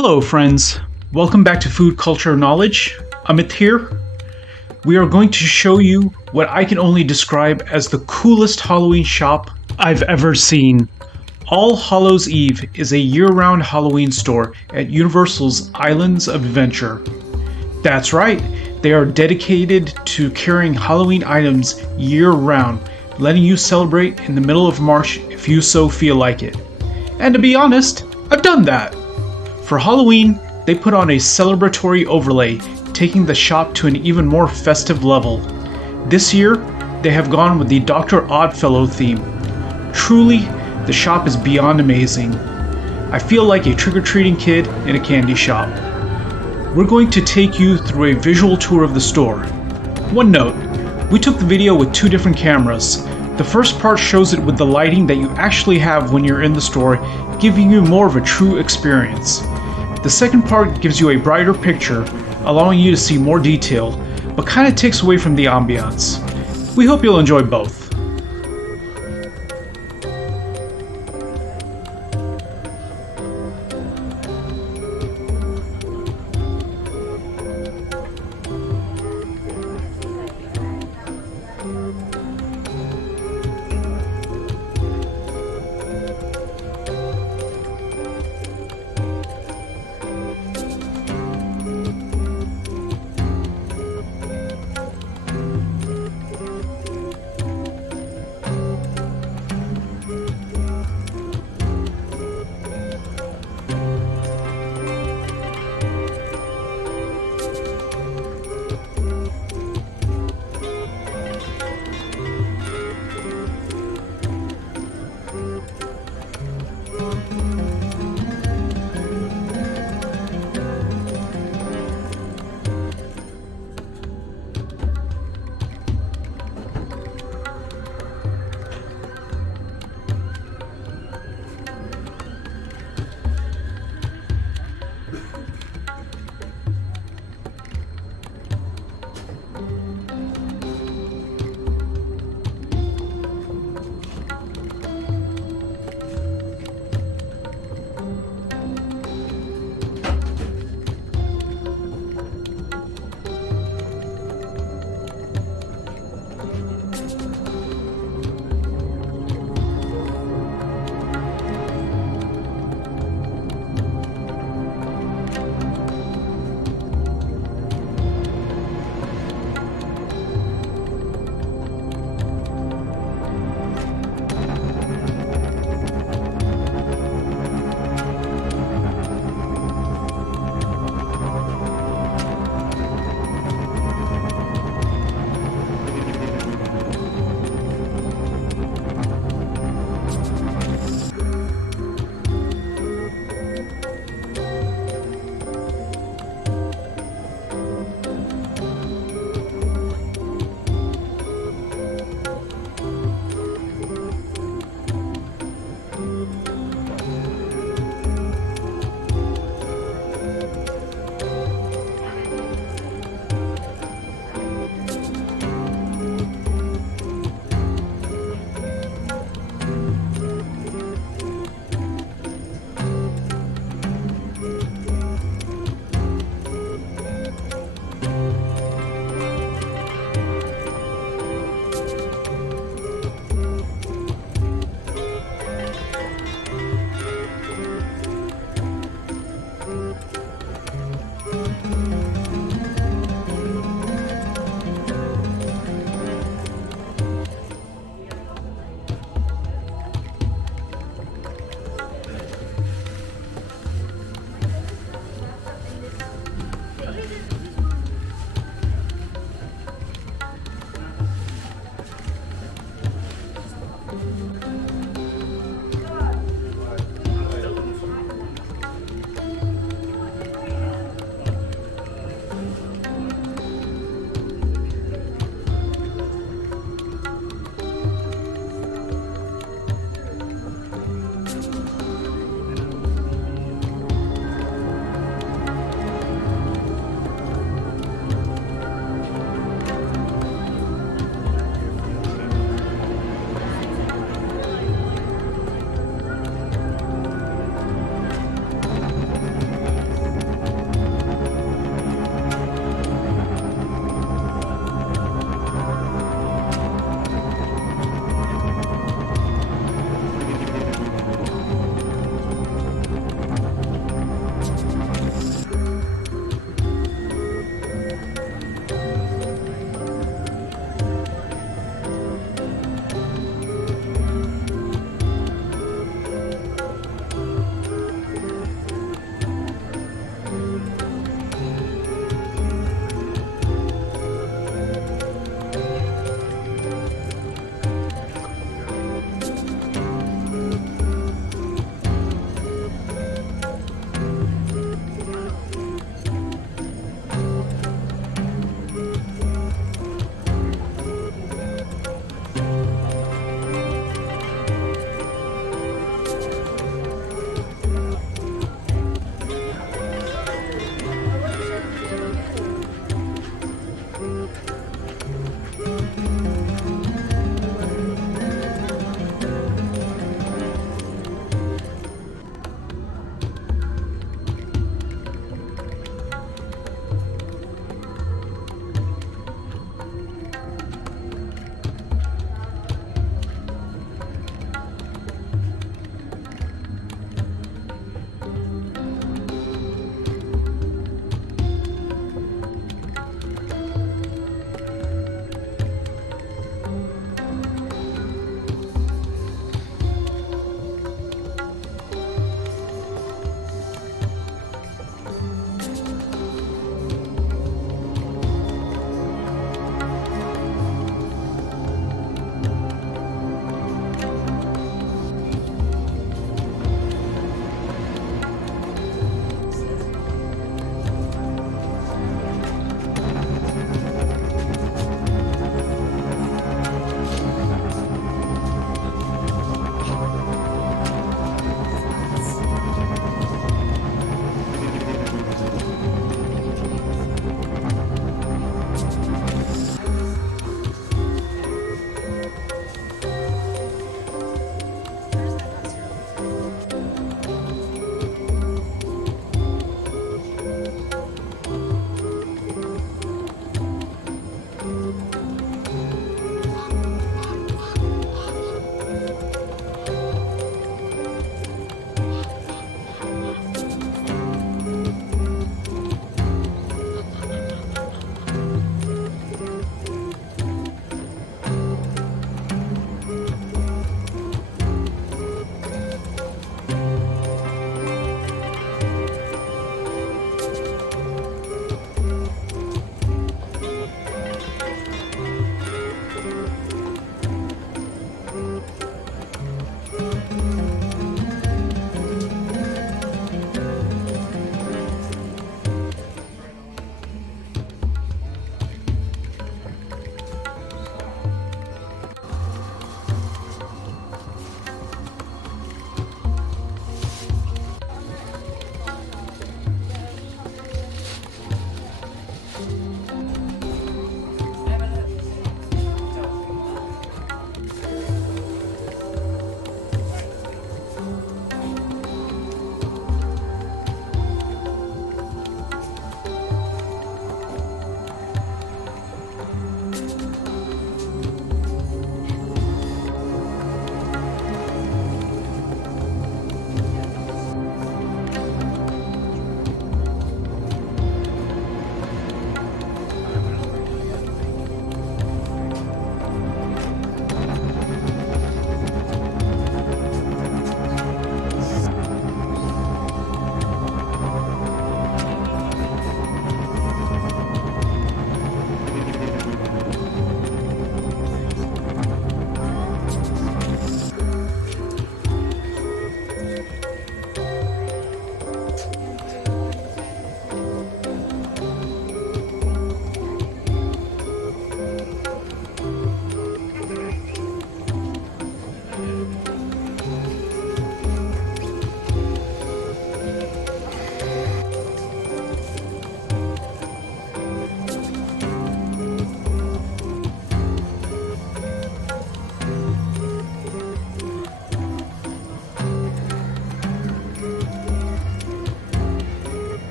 Hello, friends. Welcome back to Food Culture Knowledge. Amit here. We are going to show you what I can only describe as the coolest Halloween shop I've ever seen. All Hallows Eve is a year-round Halloween store at Universal's Islands of Adventure. That's right, they are dedicated to carrying Halloween items year-round, letting you celebrate in the middle of March if you so feel like it. And to be honest, I've done that. For Halloween, they put on a celebratory overlay, taking the shop to an even more festive level. This year, they have gone with the Dr. Oddfellow theme. Truly, the shop is beyond amazing. I feel like a trick-or-treating kid in a candy shop. We're going to take you through a visual tour of the store. One note, we took the video with two different cameras. The first part shows it with the lighting that you actually have when you're in the store, giving you more of a true experience. The second part gives you a brighter picture, allowing you to see more detail, but kind of takes away from the ambiance. We hope you'll enjoy both.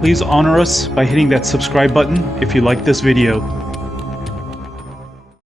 please honor us by hitting that subscribe button if you like this video.